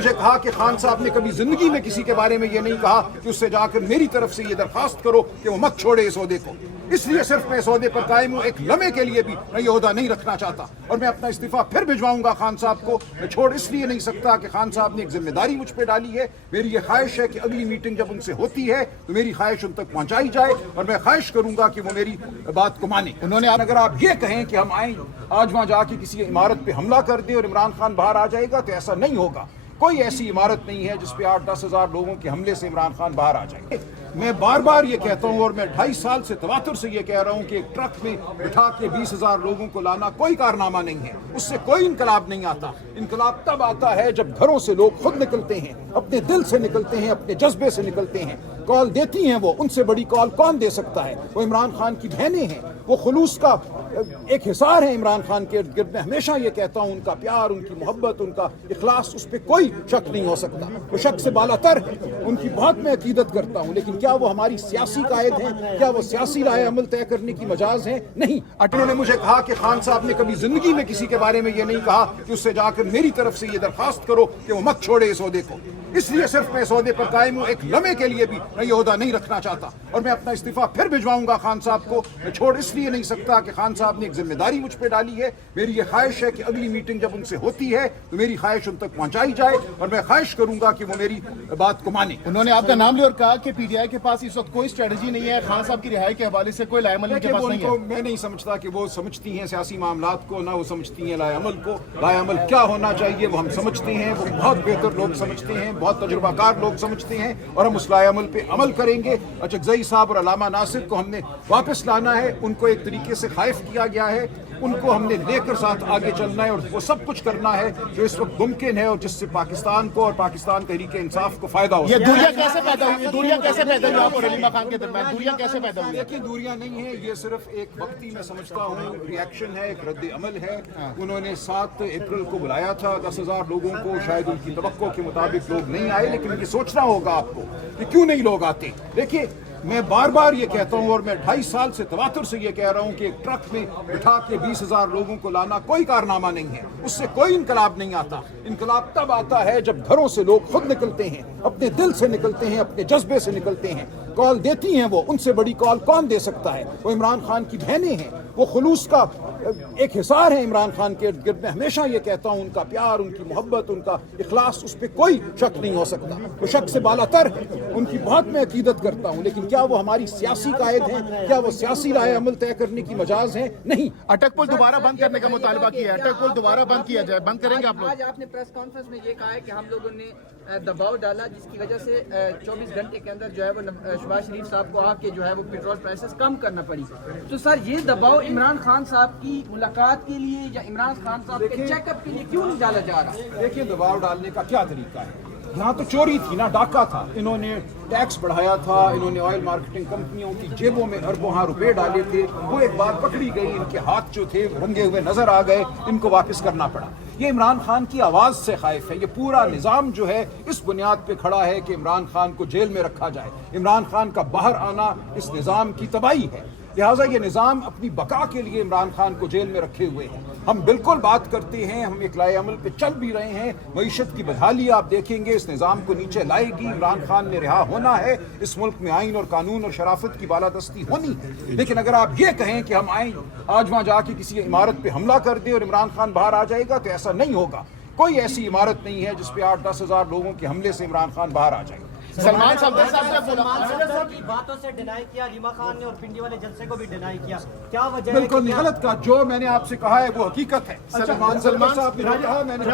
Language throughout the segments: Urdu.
مجھے کہا کہ خان صاحب نے کبھی زندگی میں کسی کے بارے میں یہ نہیں کہا کہ اس سے جا کر میری طرف سے یہ درخواست کرو کہ وہ مت چھوڑے اس عہدے کو، اس لیے صرف میں اس عہدے پر قائم ہوں، ایک لمحے کے لیے بھی میں یہ عہدہ نہیں رکھنا چاہتا، اور میں اپنا استعفیٰ پھر بھجواؤں گا خان صاحب کو۔ میں چھوڑ اس لیے نہیں سکتا کہ خان صاحب نے ایک ذمہ داری مجھ پہ ڈالی ہے۔ میری یہ خواہش ہے کہ اگلی میٹنگ جب ان سے ہوتی ہے تو میری خواہش ان تک پہنچائی جائے، اور میں خواہش کروں گا کہ وہ میری بات کو مانیں۔ انہوں نے اگر آپ یہ کہیں کہ ہم آئیں آج وہاں جا کے کسی عمارت پہ حملہ کر دیں اور عمران خان باہر آ جائے گا، تو ایسا نہیں ہوگا۔ کوئی ایسی عمارت نہیں ہے جس پہ 8-10 ہزار لوگوں کے حملے سے عمران خان باہر آ جائے۔ میں بار بار یہ کہتا ہوں، اور میں 2.5 سال سے تواتر سے یہ کہہ رہا ہوں کہ ایک ٹرک میں بٹھا کے 20,000 لوگوں کو لانا کوئی کارنامہ نہیں ہے، اس سے کوئی انقلاب نہیں آتا۔ انقلاب تب آتا ہے جب گھروں سے لوگ خود نکلتے ہیں، اپنے دل سے نکلتے ہیں، اپنے جذبے سے نکلتے ہیں۔ کال دیتی ہیں وہ، ان سے بڑی کال کون دے سکتا ہے؟ وہ عمران خان کی بہنیں ہیں، وہ خلوص کا ایک حصار ہے عمران خان کے ارد گرد۔ میں ہمیشہ یہ کہتا ہوں، ان کا پیار، ان کی محبت، ان کا اخلاص، اس پہ کوئی شک نہیں ہو سکتا، وہ شک سے بالا تر ہے۔ ان کی بہت میں عقیدت کرتا ہوں، لیکن کیا وہ ہماری سیاسی قائد ہیں؟ کیا وہ سیاسی رائے عمل طے کرنے کی مجاز ہیں؟ نہیں۔ انہوں نے مجھے کہا کہ خان صاحب نے کبھی زندگی میں کسی کے بارے میں یہ نہیں کہا کہ اس سے جا کر میری طرف سے یہ درخواست کرو کہ وہ مت چھوڑے اس عہدے کو، اس لیے صرف میں اس عہدے پر قائم ہوں، ایک لمحے کے لیے بھی میں یہ عہدہ نہیں رکھنا چاہتا، اور میں اپنا استعفیٰ پھر بھجواؤں گا خان صاحب کو۔ میں چھوڑ اس لیے نہیں سکتا کہ خان صاحب نے ایک ذمہ داری مجھ پہ ڈالی ہے۔ میری یہ خواہش ہے کہ اگلی میٹنگ جب ان سے ہوتی ہے تو میری خواہش ان تک پہنچائی جائے، اور میں خواہش کروں گا کہ وہ میری بات کو مانیں۔ انہوں نے آپ کا نام لیا اور کہا کہ پی ٹی آئی کے پاس اس وقت کوئی اسٹریٹجی نہیں ہے، خان صاحب کی رہائی کے حوالے سے کوئی لائے عمل ان کے پاس نہیں ہے۔ میں نہیں سمجھتا کہ وہ سمجھتی ہیں سیاسی معاملات کو، نہ وہ سمجھتی ہیں لائے عمل کو۔ لائے عمل کیا ہونا چاہیے وہ ہم سمجھتے ہیں، وہ بہت بہتر لوگ سمجھتے ہیں، بہت تجربہ کار لوگ سمجھتے ہیں، اور ہم اس لائے عمل پہ عمل کریں گے۔ اچکزئی صاحب اور علامہ ناصر کو ہم نے واپس لانا ہے، ان کو ایک طریقے سے خائف کیا گیا ہے، ان کو ہم نے لے کر ساتھ آگے چلنا ہے، اور وہ سب کچھ کرنا ہے جو اس وقت ممکن ہے اور جس سے پاکستان کو اور پاکستان تحریک انصاف کو فائدہ ہو۔ یہ دوریاں کیسے پیدا ہوئی؟ دوریاں کیسے پیدا ہوئی آپ اور علی خان کے درمیان؟ دوریاں کیسے پیدا ہوئی؟ دیکھیں، دوریاں نہیں ہیں، یہ صرف ایک وقتی میں سمجھتا ہوں ری ایکشن ہے، ایک رد عمل ہے۔ انہوں نے 7 اپریل کو بلایا تھا 10,000 لوگوں کو، شاید ان کی توقع کے مطابق لوگ نہیں آئے، لیکن یہ سوچنا ہوگا آپ کو کہ کیوں نہیں لوگ آتے۔ دیکھیے، میں بار بار یہ کہتا ہوں، اور میں 2.5 سال سے تواتر سے یہ کہہ رہا ہوں کہ ایک ٹرک میں بٹھا کے 20,000 لوگوں کو لانا کوئی کارنامہ نہیں ہے، اس سے کوئی انقلاب نہیں آتا۔ انقلاب تب آتا ہے جب گھروں سے لوگ خود نکلتے ہیں، اپنے دل سے نکلتے ہیں، اپنے جذبے سے نکلتے ہیں۔ کال دیتی ہیں وہ، ان سے بڑی کال کون دے سکتا ہے؟ وہ عمران خان کی بہنیں ہیں، وہ خلوص کا ایک حصار ہے عمران خان کے ارد گرد۔ میں ہمیشہ یہ کہتا ہوں، ان کا پیار، ان کی محبت، ان کا اخلاص، اس پہ کوئی شک نہیں ہو سکتا، وہ شک سے بالا تر ہے۔ ان کی بہت میں عقیدت کرتا ہوں، لیکن کیا وہ ہماری سیاسی قائد ہیں؟ کیا وہ سیاسی رائے عمل طے کرنے کی مجاز ہیں؟ نہیں۔ اٹک پل دوبارہ بند کرنے کا مطالبہ کیا ہے، اٹک پل دوبارہ بند کیا جائے، بند کریں گے آپ لوگ؟ آج آپ نے پریس کانفرنس میں یہ کہا ہے کہ ہم لوگوں نے دباؤ ڈالا، جس کی وجہ سے 24 گھنٹے کے اندر جو ہے وہ شہباز شریف صاحب کو آ کے جو ہے وہ پیٹرول پرائسز کم کرنا پڑی۔ تو سر، یہ دباؤ عمران خان صاحب کی ملاقات کے لیے یا عمران خان صاحب کے چیک اپ کے لیے کیوں نہیں ڈالا جا رہا؟ دیکھیے، دباؤ ڈالنے کا کیا طریقہ ہے؟ یہاں تو چوری تھی نا، ڈاکہ تھا۔ انہوں نے ٹیکس بڑھایا تھا، انہوں نے آئل مارکیٹنگ کمپنیوں کی جیبوں میں اربوں روپے ڈالے تھے، وہ ایک بار پکڑی گئی، ان کے ہاتھ جو تھے رنگے ہوئے نظر آ گئے، ان کو واپس کرنا پڑا۔ یہ عمران خان کی آواز سے خائف ہے۔ یہ پورا نظام جو ہے اس بنیاد پہ کھڑا ہے کہ عمران خان کو جیل میں رکھا جائے۔ عمران خان کا باہر آنا اس نظام کی تباہی ہے، لہٰذا یہ نظام اپنی بقا کے لیے عمران خان کو جیل میں رکھے ہوئے ہیں۔ ہم بالکل بات کرتے ہیں، ہم ایک لائے عمل پہ چل بھی رہے ہیں۔ معیشت کی بحالی آپ دیکھیں گے اس نظام کو نیچے لائے گی۔ عمران خان نے رہا ہونا ہے، اس ملک میں آئین اور قانون اور شرافت کی بالادستی ہونی ہے۔ لیکن اگر آپ یہ کہیں کہ ہم آئیں آج وہاں جا کے کسی عمارت پہ حملہ کر دیں اور عمران خان باہر آ جائے گا، تو ایسا نہیں ہوگا۔ کوئی ایسی عمارت نہیں ہے جس پہ 8-10 ہزار لوگوں کے حملے سے عمران خان باہر آ جائے گا۔ سلمان صاحب کی باتوں سے ڈینائی کیا، علیمہ خان نے اور پنڈی والے جلسے کو بھی ڈینائی کیا، کیا وجہ ہے؟ بالکل نہیں، غلط کہا۔ جو میں نے آپ سے کہا ہے وہ حقیقت ہے۔ سلمان صاحب نے کہا، میں نے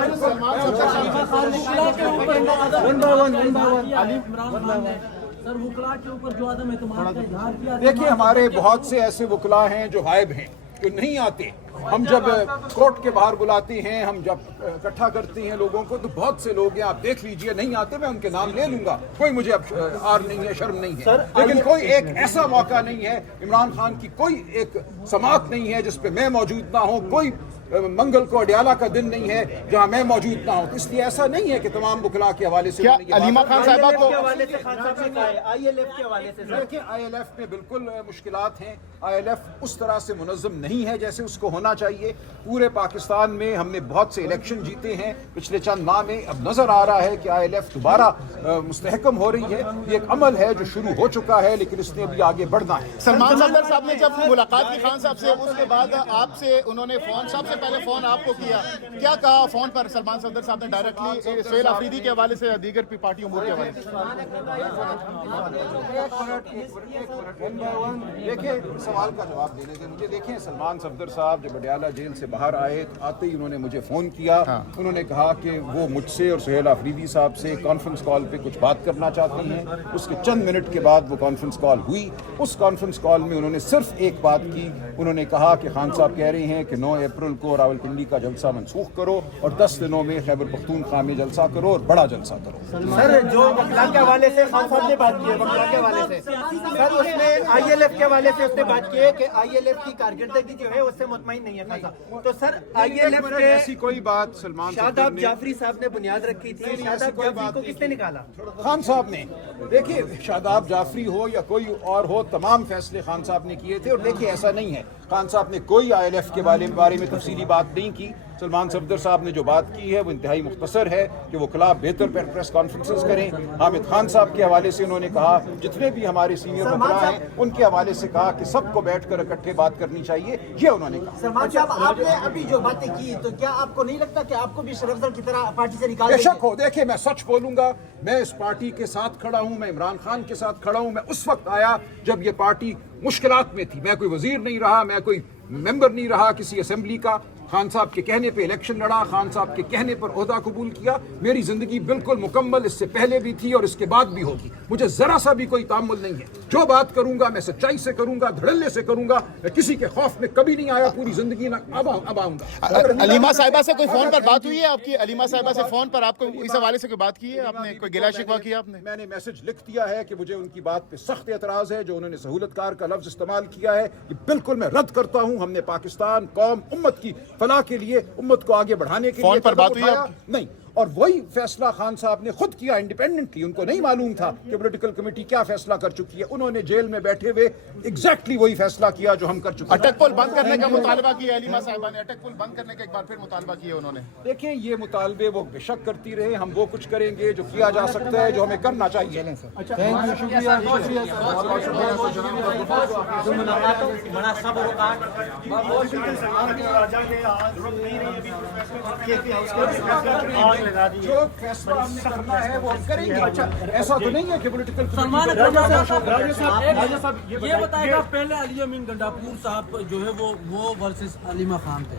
سر وکلا کے اوپر جو عدم اعتماد کا اظہار کیا۔ دیکھیے، ہمارے بہت سے ایسے وکلا ہیں جو غائب ہیں، جو نہیں آتے۔ ہم جب کورٹ کے باہر بلاتے ہیں، ہم جب اکٹھا کرتے ہیں لوگوں کو، تو بہت سے لوگ ہیں، آپ دیکھ لیجئے، نہیں آتے، میں ان کے نام لے لوں گا، کوئی مجھے اب آر نہیں ہے، شرم نہیں ہے۔ لیکن کوئی ایک ایسا موقع نہیں ہے، عمران خان کی کوئی ایک سماعت نہیں ہے جس پہ میں موجود نہ ہوں، کوئی منگل کو اڈیالہ کا دن نہیں ہے جہاں میں موجود نہ ہوں. اس لیے ایسا نہیں ہے کہ تمام وکلاء کے حوالے سے کیا انہوں نے یہ علیمہ بات خان صاحبہ کو دیکھیں آئی ایل ایف میں بالکل مشکلات ہیں. آئی ایل ایف اس طرح سے منظم نہیں ہے جیسے اس کو ہونا چاہیے. پورے پاکستان میں ہم نے بہت سے الیکشن جیتے ہیں پچھلے چند ماہ میں. اب نظر آ رہا ہے کہ آئی ایل ایف دوبارہ مستحکم ہو رہی ہے. یہ ایک عمل ہے جو شروع ہو چکا ہے لیکن اس نے ابھی آگے بڑھنا ہے. سلمان صفدر صاحب نے جب ملاقات کی خان صاحب سے اس کے بعد آپ سے انہوں نے فون سب سے پہلے فون آپ کو کیا کہا فون پر سلمان صفدر صاحب نے ڈائریکٹلی سہیل آفریدی کے حوالے سے دیگر پارٹی امور کے حوالے سے؟ دیکھیں سوال کا جواب دینے دیں مجھے. دیکھیں سلمان صفدر صاحب جب اڈیالہ جیل سے باہر آتے ہی انہوں نے مجھے فون کیا. انہوں نے کہا کہ وہ مجھ سے اور سہیل آفریدی صاحب سے کانفرنس کال پہ کچھ بات کرنا چاہتے ہیں. اس کے چند منٹ کے بعد وہ کانفرنس کال ہوئی. اس کانفرنس کال میں انہوں نے صرف ایک بات کی. انہوں نے کہا کہ خان صاحب کہہ رہے ہیں کہ 9 اپریل کو راولپنڈی کا جلسہ منسوخ کرو اور 10 دنوں میں خیبر پختونخوا میں جلسہ کرو اور بڑا جلسہ کرو. سر جو وکلا کے حوالے سے خان صاحب نے بات کی ہے وکلا کے حوالے سے سر اس میں آئی ایل ایف کے حوالے سے اس نے بات کی ہے کہ آئی ایل ایف کی کارکردگی جو ہے اس سے مطمئن نہیں ہے خان صاحب. تو سر آئی ایل ایف ایسی کوئی بات سلمان شاداب جعفری صاحب نے بنیاد رکھی تھی. شاداب جعفری کو کس نے نکالا؟ خان صاحب نے. دیکھیے شاداب جعفری ہو یا کوئی اور ہو تمام فیصلے خان صاحب نے کیے تھے. اور دیکھیے ایسا نہیں ہے خان صاحب نے کوئی آئی ایل ایف کے بارے میں تفصیلی بات نہیں کی. سلمان صفدر صاحب نے جو بات کی ہے وہ انتہائی مختصر ہے کہ وہ وکلاء بہتر پریس کانفرنسز کریں. حامد خان صاحب کے حوالے سے انہوں نے کہا جتنے بھی ہمارے سینئر وکلاء ہیں ان کے حوالے سے کہا کہ سب کو بیٹھ کر اکٹھے بات کرنی چاہیے. یہ انہوں نے کہا. سلمان صاحب آپ نے ابھی جو باتیں کی تو کیا آپ کو نہیں لگتا کہ آپ کو بھی شرف افضل کی طرح پارٹی سے نکال بے شک ہو. دیکھیں میں سچ بولوں گا میں اس پارٹی کے ساتھ کھڑا ہوں. میں عمران خان کے ساتھ کھڑا ہوں. میں اس وقت آیا جب یہ پارٹی مشکلات میں تھی. میں کوئی وزیر نہیں رہا. میں کوئی ممبر نہیں رہا کسی اسمبلی کا. خان صاحب کے کہنے پہ الیکشن لڑا. خان صاحب کے کہنے پر عہدہ قبول کیا. میری زندگی بالکل مکمل اس سے پہلے بھی تھی اور اس کے بعد بھی ہوگی. مجھے ذرا سا بھی کوئی تعامل نہیں ہے. جو بات کروں گا میں سچائی سے کروں گا دھڑلے سے کروں گا. میں کسی کے خوف میں کبھی نہیں آیا پوری زندگی نہ اب آؤں گا. علیمہ صاحبہ سے کوئی فون پر بات ہوئی ہے آپ کی؟ علیمہ صاحبہ سے فون پر آپ کو اس حوالے سے کوئی بات کی ہے؟ آپ نے کوئی گلہ شکوہ کیا آپ نے؟ میں نے میسج لکھ دیا ہے کہ مجھے ان کی بات پہ سخت اعتراض ہے. جو انہوں نے سہولت کار کا لفظ استعمال کیا ہے یہ بالکل میں رد کرتا ہوں. ہم نے پاکستان قوم امت کی فلاح کے لیے امت کو آگے بڑھانے کے لیے فون پر بات ہوئی نہیں. اور وہی فیصلہ خان صاحب نے خود کیا انڈیپینڈنٹلی. ان کو نہیں معلوم تھا کہ پولیٹیکل کمیٹی کیا فیصلہ کر چکی ہے. انہوں نے جیل میں بیٹھے ہوئے ایگزیکٹلی وہی فیصلہ کیا جو ہم کر چکے ہیں. اٹک پل بند کرنے کا مطالبہ کیا علیمہ صاحبہ نے. اٹک پل بند کرنے کا ایک بار پھر مطالبہ کیا انہوں نے. دیکھیں یہ مطالبے وہ بے شک کرتی رہے. ہم وہ کچھ کریں گے جو کیا جا سکتا ہے جو ہمیں کرنا چاہیے. جو فیصلہ ہم نے کرنا ہے وہ ہم کریں گے. ایسا تو نہیں ہے کہ پولیٹیکل سلمان یہ بتائے گا پہلے علی امین گنڈاپور صاحب جو ہے وہ ورسز علیمہ خان تھے.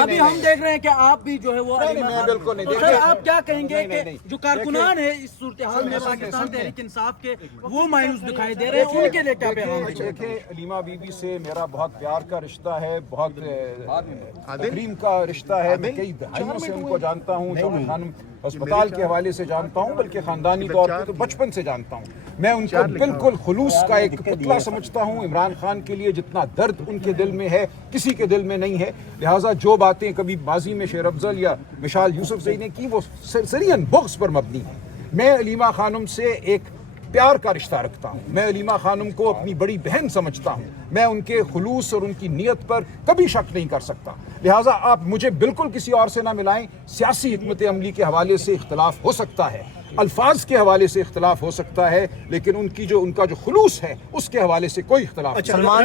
ابھی ہم دیکھ رہے ہیں کہ آپ بھی جو ہے وہ بالکل نہیں. تو سر آپ کیا کہیں گے کہ جو کارکنان ہیں اس صورتحال میں پاکستان تحریک انصاف کے وہ مایوس دکھائی دے رہے ہیں ان کے لیے کیا پیغام ہے؟ دیکھیں علیمہ بی بی سے میرا بہت پیار کا رشتہ ہے. بہت تقریم کا رشتہ ہے. میں کئی دہائیوں سے ان کو جانتا ہوں. خانم ہسپتال کے حوالے سے جانتا ہوں بلکہ خاندانی طور پہ تو بچپن سے جانتا ہوں. میں ان کو بالکل خلوص کا ایک پتلا سمجھتا ہوں. عمران خان کے لیے جتنا درد ان کے دل میں ہے کسی کے دل میں نہیں ہے. لہٰذا جو باتیں کبھی ماضی میں شیر افضل یا مشال یوسف زئی نے کی وہ سرین بغض پر مبنی ہے. میں علیمہ خانم سے ایک پیار کا رشتہ رکھتا ہوں. میں علیمہ خانم کو اپنی بڑی بہن سمجھتا ہوں. میں ان کے خلوص اور ان کی نیت پر کبھی شک نہیں کر سکتا. لہٰذا آپ مجھے بالکل کسی اور سے نہ ملائیں. سیاسی حکمت عملی کے حوالے سے اختلاف ہو سکتا ہے, الفاظ کے حوالے سے اختلاف ہو سکتا ہے, لیکن ان کا جو خلوص ہے اس کے حوالے سے کوئی اختلاف نہیں.